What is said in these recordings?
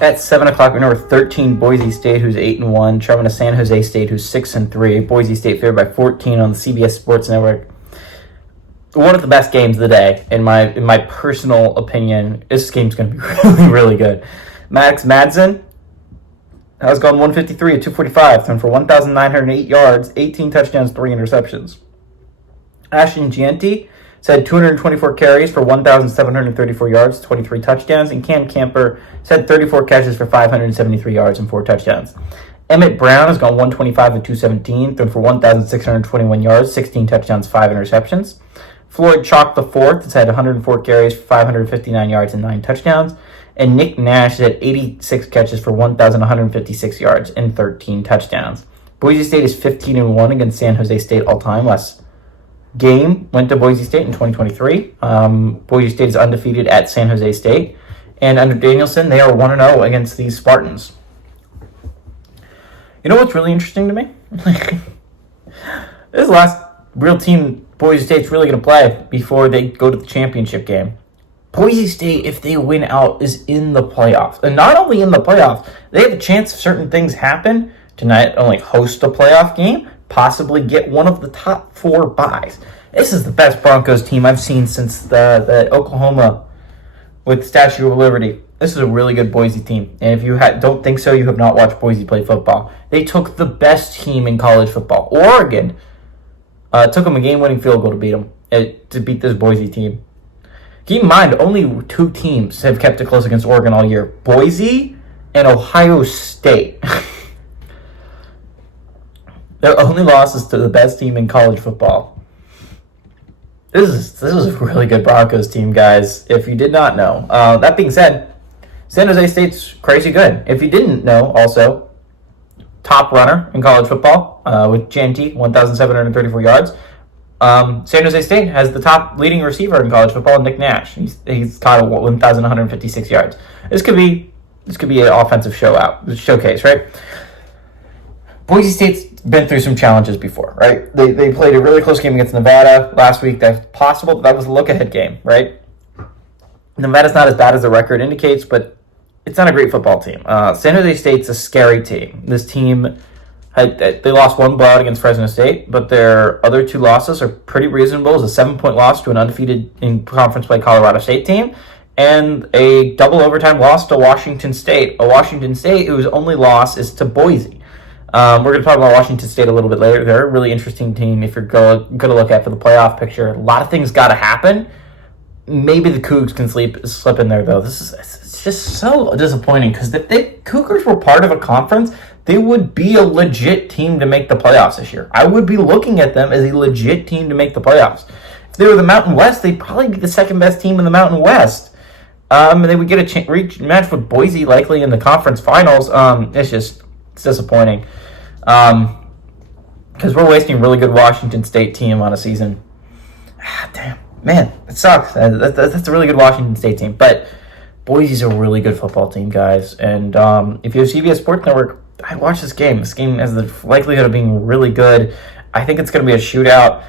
At 7 o'clock, number 13, Boise State, who's 8-1, traveling to San Jose State, who's 6-3. Boise State favored by 14 on the CBS Sports Network. One of the best games of the day, in my personal opinion. This game's going to be really, really good. Max Madsen has gone 153 at 245, thrown for 1,908 yards, 18 touchdowns, 3 interceptions. Ashton Gianti had 224 carries for 1,734 yards, 23 touchdowns, and Cam Camper had 34 catches for 573 yards and 4 touchdowns. Emmett Brown has gone 125 at 217, thrown for 1,621 yards, 16 touchdowns, 5 interceptions. Floyd Chalk IV has had 104 carries for 559 yards and 9 touchdowns. And Nick Nash had 86 catches for 1,156 yards and 13 touchdowns. Boise State is 15-1 against San Jose State all-time. Last game went to Boise State in 2023. Boise State is undefeated at San Jose State. And under Danielson, they are 1-0 against these Spartans. You know what's really interesting to me? This is the last real team Boise State's really going to play before they go to the championship game. Boise State, if they win out, is in the playoffs. And not only in the playoffs, they have a chance if certain things happen to not only host a playoff game, possibly get one of the top 4 byes. This is the best Broncos team I've seen since the Oklahoma with Statue of Liberty. This is a really good Boise team. And if you don't think so, you have not watched Boise play football. They took the best team in college football. Oregon took them a game-winning field goal to beat this Boise team. Keep in mind, only 2 teams have kept it close against Oregon all year. Boise and Ohio State. Their only losses to the best team in college football. This is a really good Broncos team, guys, if you did not know. That being said, San Jose State's crazy good. If you didn't know, also, top runner in college football with Janty, 1,734 yards. San Jose State has the top leading receiver in college football, Nick Nash. He's caught 1,156 yards. This could be an offensive showcase, right? Boise State's been through some challenges before, right? They played a really close game against Nevada last week. That's possible, but that was a look-ahead game, right? Nevada's not as bad as the record indicates, but it's not a great football team. San Jose State's a scary team. This team, they lost one blowout against Fresno State, but their other 2 losses are pretty reasonable. It's a 7-point loss to an undefeated in conference play Colorado State team, and a double overtime loss to Washington State. A Washington State whose only loss is to Boise. We're going to talk about Washington State a little bit later. They're a really interesting team if you're going to look at for the playoff picture. A lot of things got to happen. Maybe the Cougs can slip in there, though. It's just so disappointing because if the Cougars were part of a conference, they would be a legit team to make the playoffs this year. I would be looking at them as a legit team to make the playoffs. If they were the Mountain West, they'd probably be the second best team in the Mountain West. They would get a match with Boise likely in the conference finals. It's disappointing. Because we're wasting a really good Washington State team on a season. Damn. Man, it sucks. That's a really good Washington State team. But Boise's a really good football team, guys. And if you have CBS Sports Network, I'd watch this game. This game has the likelihood of being really good. I think it's going to be a shootout.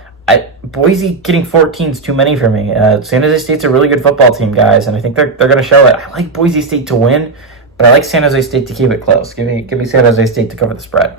Boise getting 14 is too many for me. San Jose State's a really good football team, guys, and I think they're going to show it. I like Boise State to win, but I like San Jose State to keep it close. Give me San Jose State to cover the spread.